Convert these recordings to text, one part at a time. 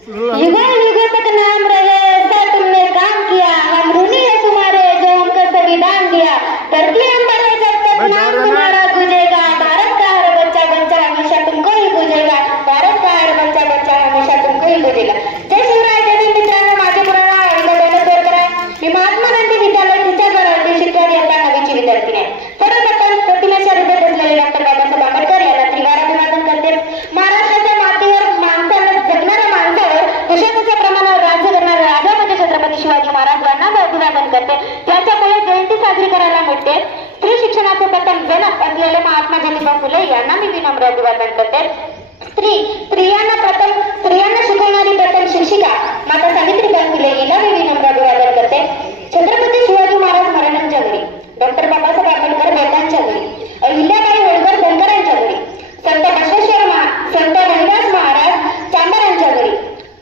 युगों युगों तक नाम रहे ऐसा तुमने काम किया, हम ऋणी है तुम्हारे जो हमको संविधान दिया। धरती अंबर है जब तक नाम तुम्हारा गूंजेगा, भारत का हर बच्चा बच्चा हमेशा तुमको ही पूजेगा, भारत का हर बच्चा बच्चा हमेशा तुमको ही पूजेगा। जय शिवराय, जय भीम मित्रांनो, माझे पूर्ण नाव अहिल्यादेवी तोरकरा, मी महात्मा गांधी विद्यालय टीचर अर्धी शिक्षक इयत्ता 9वीची विद्यार्थी आहे। सर्वप्रथम प्रतिमेच्या हृदयात बसलेले डॉक्टर बाबासाहेब आंबेडकर यांना त्रिवार अभिवादन करते। महाराष्ट्राच्या मातीवर माणसाला जगणाऱ्या माणसावर देशाच्या प्रमाणावर राज्य करणारे राजा म्हणजे छत्रपती शिवाजी महाराजांना अभिवादन करते। त्यांच्यामुळे जयंती साजरी करायला मिळते। स्त्री शिक्षणाचे प्रथम जनक असलेले महात्मा ज्योतिबा फुले यांना मी विनम्र अभिवादन करते। स्त्रियांना शिकवणारी प्रथम शिक्षिका माता सावित्रीबाई फुले हिला मी विनम्र अभिवादन करते। छत्रपती शिवाजी महाराज महाराजांच्या घरी, डॉक्टर बाबासाहेब आंबेडकर बेटांच्या घरी, अहिल्याबाई होळकर धनगरांच्या घरी, संत रविदास महाराज चांभारांच्या घरी,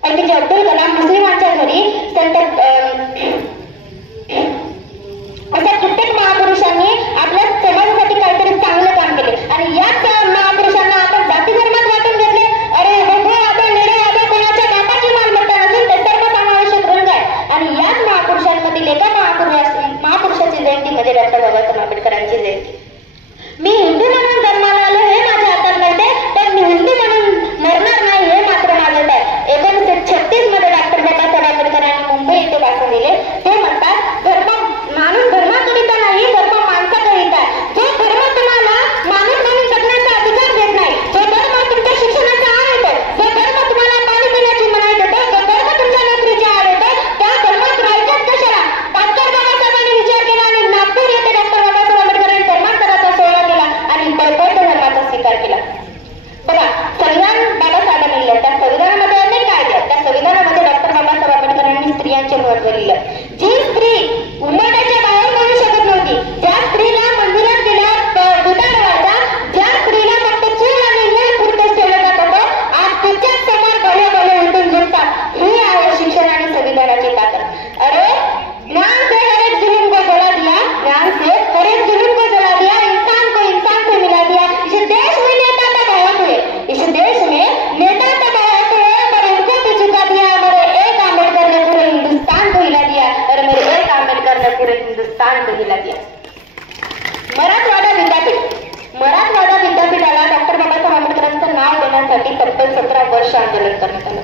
एपीजे अब्दुल कलाम मुस्लिमांच्या घरी, अशा कित्येक महापुरुषांनी आपल्या समाजासाठी काहीतरी चांगलं काम केले आणि याच महापुरुषांना आपण जाती धर्मात वाटून घेतले। अरे कोणाच्या बापाची मालमत्ता नसेल ते सर्वसमावेशक रंग आहे आणि याच महापुरुषांमधील एका महापुरुषाची जयंती म्हणजे डॉक्टर बाबासाहेब आंबेडकरांची जयंती। मी हिंदू म्हणून जन्माला आलो हे माझ्या हातात नसते, पण मी हिंदू म्हणून मरणार नाही हे मात्र माझ्यात आहे। 1936 मध्ये डॉक्टर बाबासाहेब आंबेडकरांनी मुंबई येथे भाषण दिले। ते म्हणतात, माणूस धर्माकरिता नाही, धर्म माणसाकरिता आहे। जो धर्म तुम्हाला माणूस म्हणून जगण्याचा अधिकार देत नाही, जो धर्म तुमच्या शिक्षणाचा आळ येतो, जो धर्म तुम्हाला पाणी पिण्याची मनाई देतो, जो धर्म तुमच्या नोकरीची आळ येतो, त्या धर्मात राहायच्याच कशाला? डॉक्टर बाबासाहेबांनी विचार केला आणि नागपूर येथे डॉक्टर बाबासाहेब आंबेडकरांनी धर्मांतराचा सोहळा केला आणि बौद्ध धर्माचा स्वीकार केला। बघा, संविधान बाबासाहेबांनी लिहिलं, त्या संविधानामध्ये अनेक कायदे आहेत। त्या संविधानामध्ये डॉक्टर बाबासाहेब आंबेडकरांनी स्त्रियांचे महत्व लिहिलं। जी स्त्री उंबरठ्याच्या बाहेर पडू शकत नव्हती, ज्या स्त्रीला मंदिरात गेल्यावर दुधार व्हायचा, ज्या स्त्रीला फक्त चूल आणि मूल पुरतच ठेवलं जात होतं, आज तिच्याच समोर भले उठून झुकतात। ही आहे शिक्षण आणि संविधानाची ताकद। अरे ज्ञान से हर एक जुलूम को जला दिया, ज्ञान से हर एक जुलूम को जला दिया, इंसान को इंसान से मिला दिया। इस देश में नेता तब बहुत हुए, इस देश में नेता तब बहुत हुए, पर उनको भी झुका दिया। मेरे एक आंबेडकर ने पूरे हिंदुस्तान को हिला दिया और मेरे एक आंबेडकर ने पूरे हिंदुस्तान को हिला दिया। मराठवाडा विद्यापीठाला डॉक्टर बाबासाहेब आंबेडकरांचं नाव देण्यासाठी तब्बल 17 वर्ष आंदोलन करण्यात आलं।